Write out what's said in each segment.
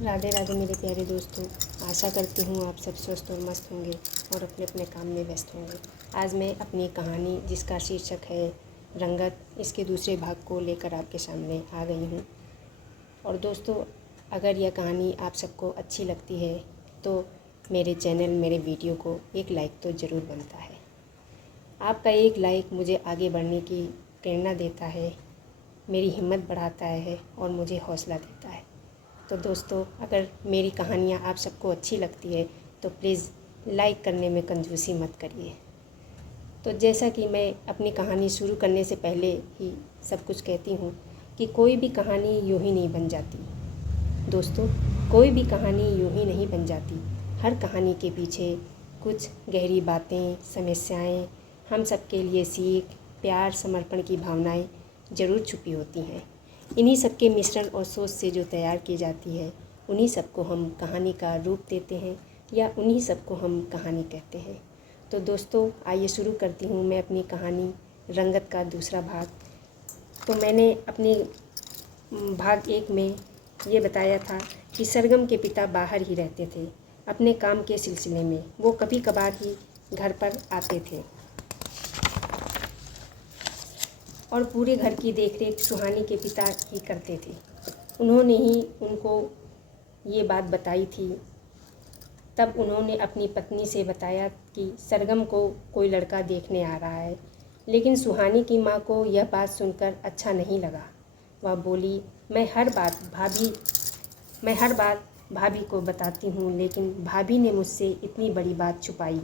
राधे राधे मेरे प्यारे दोस्तों। आशा करती हूँ आप सब स्वस्थ और मस्त होंगे और अपने अपने काम में व्यस्त होंगे। आज मैं अपनी कहानी जिसका शीर्षक है रंगत, इसके दूसरे भाग को लेकर आपके सामने आ गई हूँ। और दोस्तों, अगर यह कहानी आप सबको अच्छी लगती है तो मेरे चैनल, मेरे वीडियो को एक लाइक तो ज़रूर बनता है। आपका एक लाइक मुझे आगे बढ़ने की प्रेरणा देता है, मेरी हिम्मत बढ़ाता है और मुझे हौसला देता है। तो दोस्तों, अगर मेरी कहानियाँ आप सबको अच्छी लगती है तो प्लीज़ लाइक करने में कंजूसी मत करिए। तो जैसा कि मैं अपनी कहानी शुरू करने से पहले ही सब कुछ कहती हूँ कि कोई भी कहानी यूँ ही नहीं बन जाती। दोस्तों, कोई भी कहानी यूँ ही नहीं बन जाती। हर कहानी के पीछे कुछ गहरी बातें, समस्याएं, हम सबके लिए सीख, प्यार, समर्पण की भावनाएं ज़रूर छुपी होती हैं। इन्हीं सब के मिश्रण और सोच से जो तैयार की जाती है, उन्हीं सब को हम कहानी का रूप देते हैं या उन्हीं सब को हम कहानी कहते हैं। तो दोस्तों, आइए शुरू करती हूँ मैं अपनी कहानी रंगत का दूसरा भाग। तो मैंने अपने भाग 1 में ये बताया था कि सरगम के पिता बाहर ही रहते थे अपने काम के सिलसिले में। वो कभी कभार ही घर पर आते थे और पूरे घर की देखरेख सुहानी के पिता ही करते थे। उन्होंने ही उनको ये बात बताई थी। तब उन्होंने अपनी पत्नी से बताया कि सरगम को कोई लड़का देखने आ रहा है। लेकिन सुहानी की माँ को यह बात सुनकर अच्छा नहीं लगा। वह बोली, मैं हर बात भाभी को बताती हूँ, लेकिन भाभी ने मुझसे इतनी बड़ी बात छुपाई।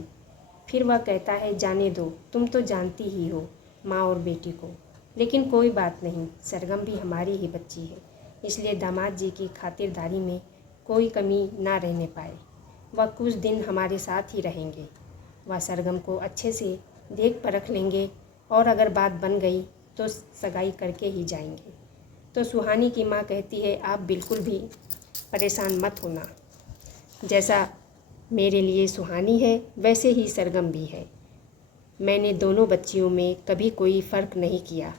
फिर वह कहता है, जाने दो, तुम तो जानती ही हो माँ और बेटी को। लेकिन कोई बात नहीं, सरगम भी हमारी ही बच्ची है, इसलिए दामाद जी की खातिरदारी में कोई कमी ना रहने पाए। वह कुछ दिन हमारे साथ ही रहेंगे। वह सरगम को अच्छे से देख परख लेंगे और अगर बात बन गई तो सगाई करके ही जाएंगे। तो सुहानी की माँ कहती है, आप बिल्कुल भी परेशान मत होना। जैसा मेरे लिए सुहानी है वैसे ही सरगम भी है। मैंने दोनों बच्चियों में कभी कोई फ़र्क नहीं किया।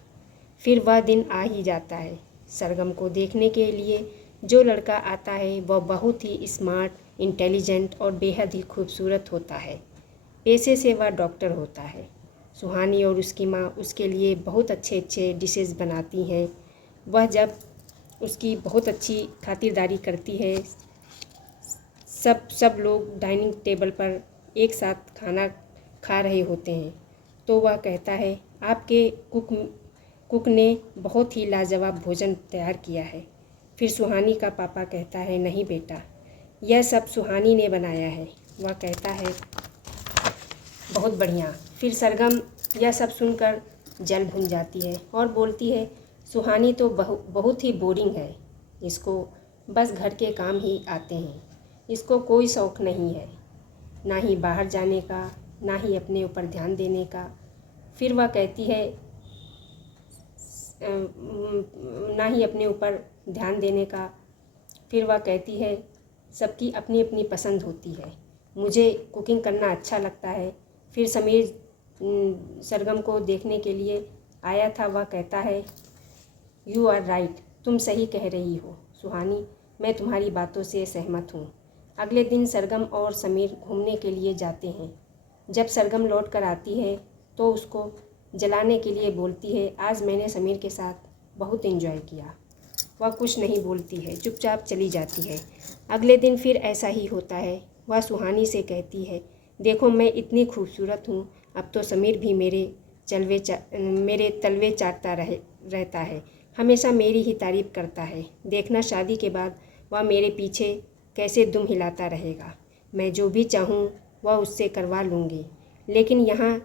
फिर वह दिन आ ही जाता है। सरगम को देखने के लिए जो लड़का आता है वह बहुत ही स्मार्ट, इंटेलिजेंट और बेहद ही खूबसूरत होता है। पेशे से वह डॉक्टर होता है। सुहानी और उसकी माँ उसके लिए बहुत अच्छे अच्छे डिशेस बनाती हैं। वह जब उसकी बहुत अच्छी खातिरदारी करती है, सब लोग डाइनिंग टेबल पर एक साथ खाना खा रहे होते हैं, तो वह कहता है, आपके कुक ने बहुत ही लाजवाब भोजन तैयार किया है। फिर सुहानी का पापा कहता है, नहीं बेटा, यह सब सुहानी ने बनाया है। वह कहता है, बहुत बढ़िया। फिर सरगम यह सब सुनकर जल भुन जाती है और बोलती है, सुहानी तो बहुत ही बोरिंग है। इसको बस घर के काम ही आते हैं। इसको कोई शौक़ नहीं है, ना ही बाहर जाने का, ना ही अपने ऊपर ध्यान देने का। फिर वह कहती है, ना ही अपने ऊपर ध्यान देने का। फिर वह कहती है, सबकी अपनी अपनी पसंद होती है, मुझे कुकिंग करना अच्छा लगता है। फिर समीर सरगम को देखने के लिए आया था। वह कहता है, यू आर राइट, तुम सही कह रही हो सुहानी, मैं तुम्हारी बातों से सहमत हूँ। अगले दिन सरगम और समीर घूमने के लिए जाते हैं। जब सरगम लौट कर आती है तो उसको जलाने के लिए बोलती है, आज मैंने समीर के साथ बहुत एंजॉय किया। वह कुछ नहीं बोलती है, चुपचाप चली जाती है। अगले दिन फिर ऐसा ही होता है। वह सुहानी से कहती है, देखो मैं इतनी खूबसूरत हूँ, अब तो समीर भी मेरे तलवे चाटता रहता है, हमेशा मेरी ही तारीफ़ करता है। देखना शादी के बाद वह मेरे पीछे कैसे दुम हिलाता रहेगा। मैं जो भी चाहूँ वह उससे करवा लूँगी। लेकिन यहाँ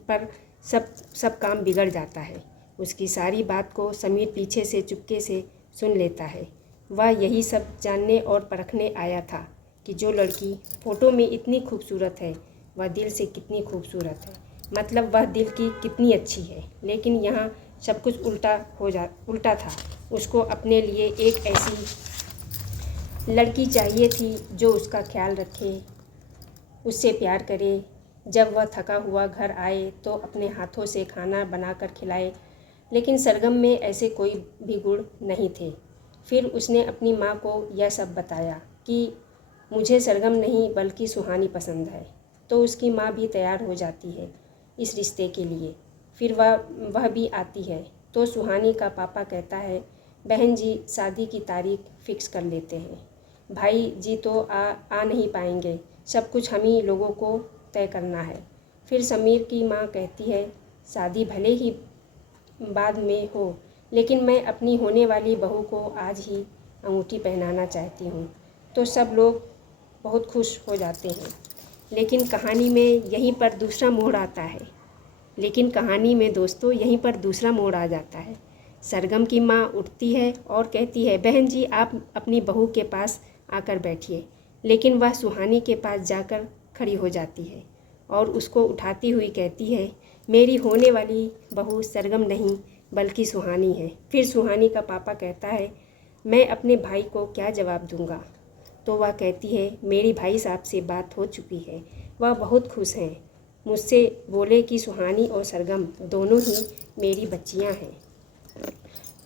पर सब काम बिगड़ जाता है। उसकी सारी बात को समीर पीछे से चुपके से सुन लेता है। वह यही सब जानने और परखने आया था कि जो लड़की फ़ोटो में इतनी खूबसूरत है वह दिल से कितनी खूबसूरत है, मतलब वह दिल की कितनी अच्छी है। लेकिन यहाँ सब कुछ उल्टा था। उसको अपने लिए एक ऐसी लड़की चाहिए थी जो उसका ख्याल रखे, उससे प्यार करे, जब वह थका हुआ घर आए तो अपने हाथों से खाना बनाकर खिलाए। लेकिन सरगम में ऐसे कोई भी गुण नहीं थे। फिर उसने अपनी माँ को यह सब बताया कि मुझे सरगम नहीं बल्कि सुहानी पसंद है। तो उसकी माँ भी तैयार हो जाती है इस रिश्ते के लिए। फिर वह भी आती है तो सुहानी का पापा कहता है, बहन जी शादी की तारीख फ़िक्स कर लेते हैं। भाई जी तो आ नहीं पाएंगे, सब कुछ हम ही लोगों को तय करना है। फिर समीर की माँ कहती है, शादी भले ही बाद में हो, लेकिन मैं अपनी होने वाली बहू को आज ही अंगूठी पहनाना चाहती हूँ। तो सब लोग बहुत खुश हो जाते हैं। लेकिन कहानी में यहीं पर दूसरा मोड़ आता है। लेकिन कहानी में दोस्तों यहीं पर दूसरा मोड़ आ जाता है। सरगम की माँ उठती है और कहती है, बहन जी आप अपनी बहू के पास आकर बैठिए। लेकिन वह सुहानी के पास जाकर खड़ी हो जाती है और उसको उठाती हुई कहती है, मेरी होने वाली बहू सरगम नहीं बल्कि सुहानी है। फिर सुहानी का पापा कहता है, मैं अपने भाई को क्या जवाब दूंगा। तो वह कहती है, मेरी भाई साहब से बात हो चुकी है, वह बहुत खुश हैं। मुझसे बोले कि सुहानी और सरगम दोनों ही मेरी बच्चियां हैं।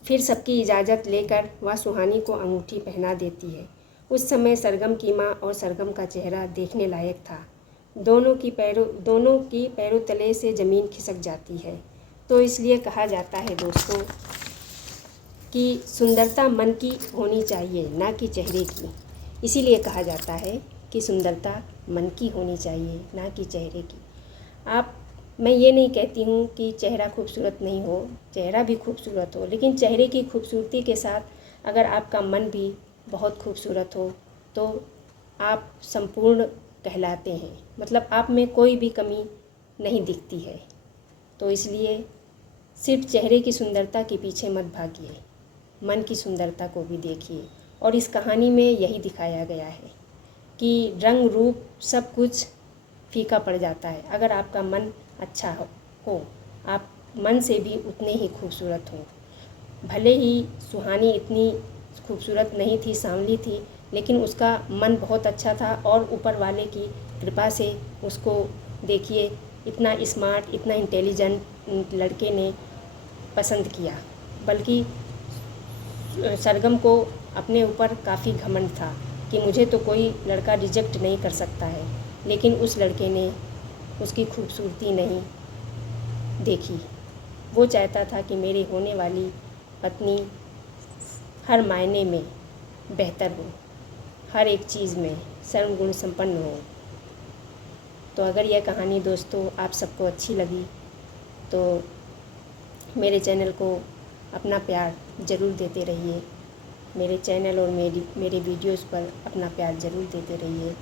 फिर सबकी इजाज़त लेकर वह सुहानी को अंगूठी पहना देती है। उस समय सरगम की माँ और सरगम का चेहरा देखने लायक था। दोनों की पैरों तले से ज़मीन खिसक जाती है। तो इसलिए कहा जाता है दोस्तों कि सुंदरता मन की होनी चाहिए, ना कि चेहरे की। इसीलिए कहा जाता है कि सुंदरता मन की होनी चाहिए, ना कि चेहरे की। मैं ये नहीं कहती हूँ कि चेहरा खूबसूरत नहीं हो, चेहरा भी खूबसूरत हो, लेकिन चेहरे की खूबसूरती के साथ अगर आपका मन भी बहुत खूबसूरत हो तो आप संपूर्ण कहलाते हैं। मतलब आप में कोई भी कमी नहीं दिखती है। तो इसलिए सिर्फ चेहरे की सुंदरता के पीछे मत भागिए, मन की सुंदरता को भी देखिए। और इस कहानी में यही दिखाया गया है कि रंग रूप सब कुछ फीका पड़ जाता है। अगर आपका मन अच्छा हो आप मन से भी उतने ही खूबसूरत हो। भले ही सुहानी इतनी खूबसूरत नहीं थी, सांवली थी, लेकिन उसका मन बहुत अच्छा था और ऊपर वाले की कृपा से उसको देखिए इतना स्मार्ट, इतना इंटेलिजेंट लड़के ने पसंद किया। बल्कि सरगम को अपने ऊपर काफ़ी घमंड था कि मुझे तो कोई लड़का रिजेक्ट नहीं कर सकता है, लेकिन उस लड़के ने उसकी खूबसूरती नहीं देखी। वो चाहता था कि मेरी होने वाली पत्नी हर मायने में बेहतर हो, हर एक चीज़ में सर्वगुण संपन्न हो। तो अगर यह कहानी दोस्तों आप सबको अच्छी लगी तो मेरे चैनल को अपना प्यार ज़रूर देते रहिए। मेरे चैनल और मेरे वीडियोज़ पर अपना प्यार ज़रूर देते रहिए।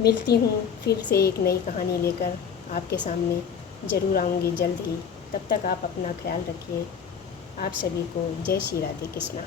मिलती हूँ फिर से एक नई कहानी लेकर आपके सामने ज़रूर आऊँगी जल्द ही। तब तक आप अपना ख्याल रखिए। आप सभी को जय श्री राधे कृष्णा।